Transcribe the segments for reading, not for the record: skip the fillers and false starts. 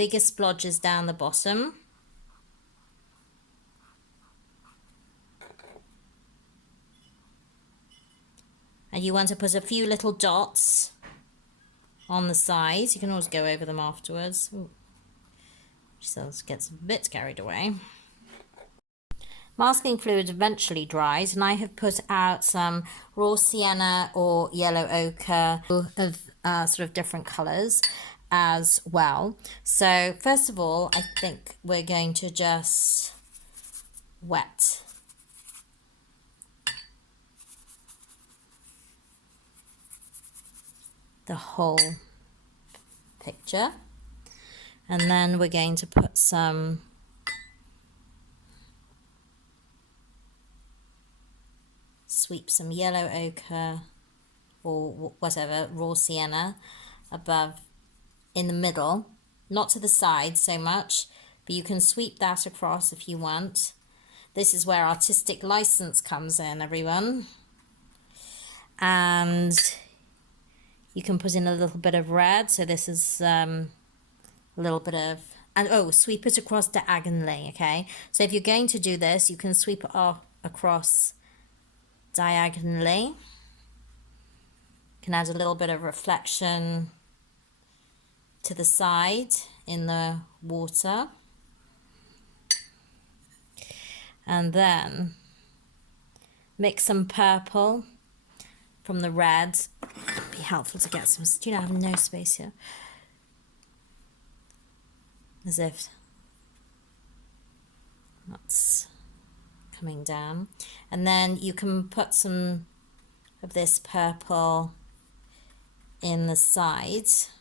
bigger splodges down the bottom. And you want to put a few little dots on the sides. You can always go over them afterwards. Ooh. So gets a bit carried away. Masking fluid eventually dries, and I have put out some raw sienna or yellow ochre of sort of different colours as well. So first of all, I think we're going to just wet the whole picture, and then we're going to put some sweep some yellow ochre or whatever, raw sienna above in the middle, not to the side so much, but you can sweep that across if you want. This is where artistic license comes in, everyone. And you can put in a little bit of red. So this is a little bit of, and oh, sweep it across diagonally, okay? So if you're going to do this, you can sweep it off across diagonally. You can add a little bit of reflection to the side in the water. And then mix some purple from the red. It'd be helpful to get some, do you know, I have no space here. As if that's coming down. And then you can put some of this purple in the sides.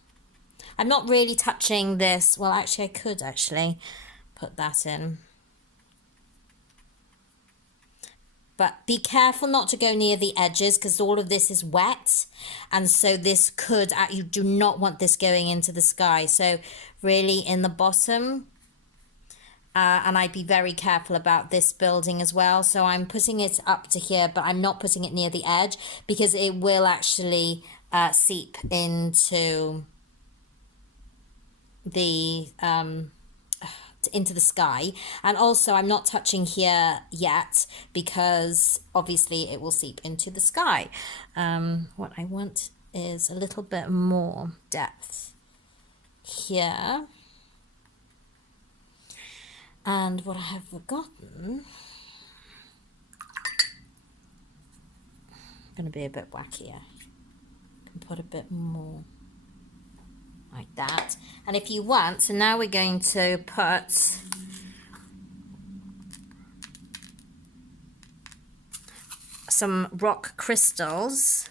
I'm not really touching this. Well, actually, I could actually put that in. But be careful not to go near the edges because all of this is wet. And so this could, you do not want this going into the sky. So really in the bottom. And I'd be very careful about this building as well. So I'm putting it up to here, but I'm not putting it near the edge because it will actually seep into the sky. And also I'm not touching here yet because obviously it will seep into the sky. What I want is a little bit more depth here. And what I have forgotten, I'm going to be a bit wackier. I can put a bit more like that. And if you want, so now we're going to put some rock crystals,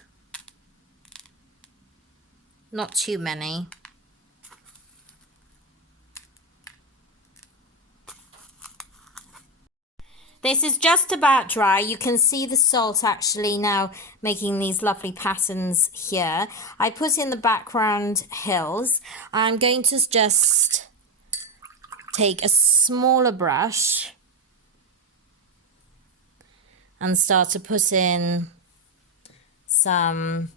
not too many. This is just about dry. You can see the salt actually now making these lovely patterns here. I put in the background hills. I'm going to just take a smaller brush and start to put in some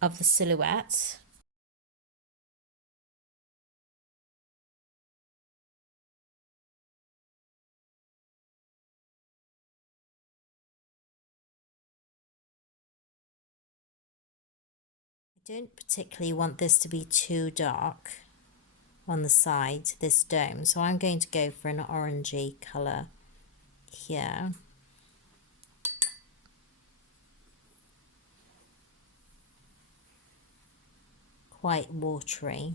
of the silhouette. I don't particularly want this to be too dark on the side, this dome, so I'm going to go for an orangey colour here. Quite watery.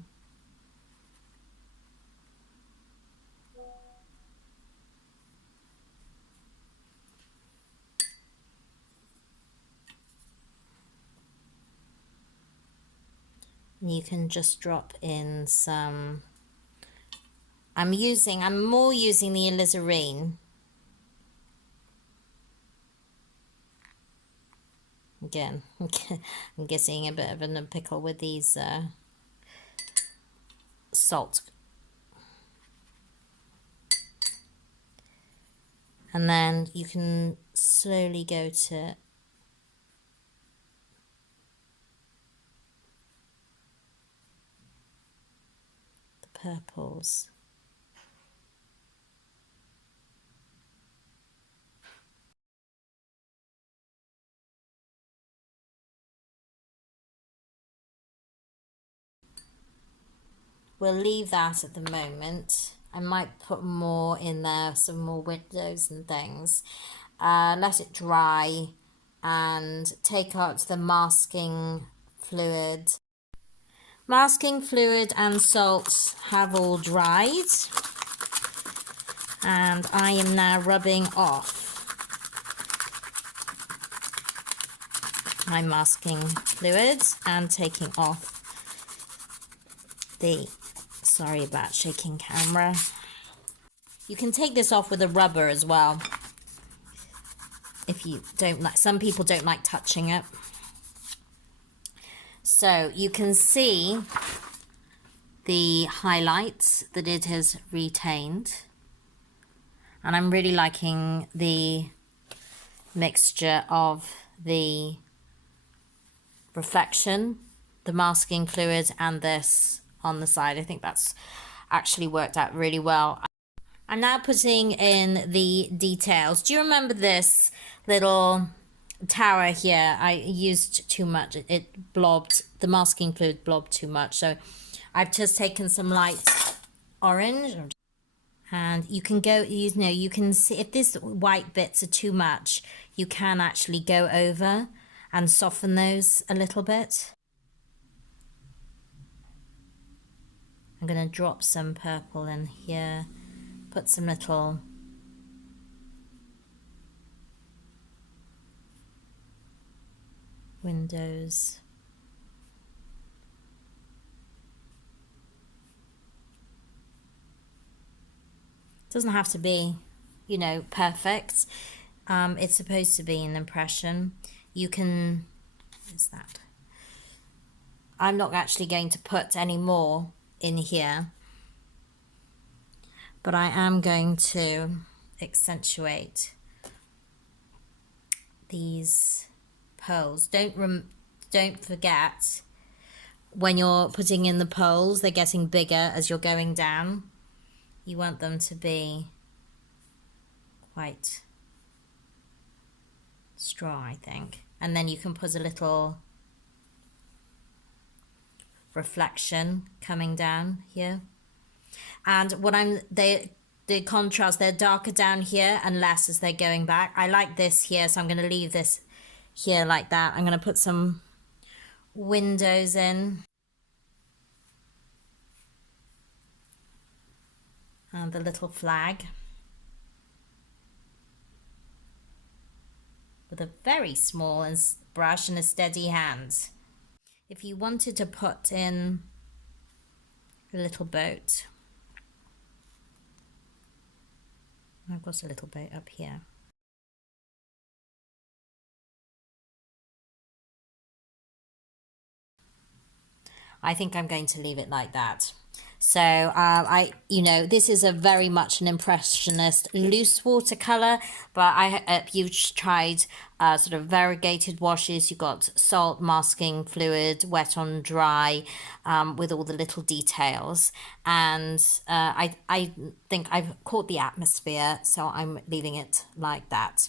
And you can just drop in some, I'm more using the Alizarin. Again, I'm getting a bit of a pickle with these salt. And then you can slowly go to the purples. We'll leave that at the moment. I might put more in there, some more windows and things. Let it dry and take out the masking fluid. Masking fluid and salts have all dried, and I am now rubbing off my masking fluid and taking off the, sorry about shaking camera. You can take this off with a rubber as well if you don't like, some people don't like touching it. So you can see the highlights that it has retained, and I'm really liking the mixture of the reflection, the masking fluid, and this on the side. I think that's actually worked out really well. I'm now putting in the details. Do you remember this little tower here? I used too much. It blobbed, the masking fluid blobbed too much. So I've just taken some light orange, and you can go, you know, you can see if these white bits are too much, you can actually go over and soften those a little bit. I'm going to drop some purple in here, put some little windows. Doesn't have to be, you know, perfect. It's supposed to be an impression. You can, what is that? I'm not actually going to put any more in here, but I am going to accentuate these pearls. Don't forget, when you're putting in the pearls, they're getting bigger as you're going down. You want them to be quite straw, I think. And then you can put a little reflection coming down here. And what the contrast, they're darker down here and less as they're going back. I like this here, so I'm going to leave this here like that. I'm going to put some windows in. And the little flag. With a very small brush and a steady hand. If you wanted to put in a little boat, I've got a little boat up here. I think I'm going to leave it like that. So this is a very much an impressionist loose watercolor, but you've tried sort of variegated washes. You've got salt, masking fluid, wet on dry, with all the little details. And I think I've caught the atmosphere, so I'm leaving it like that.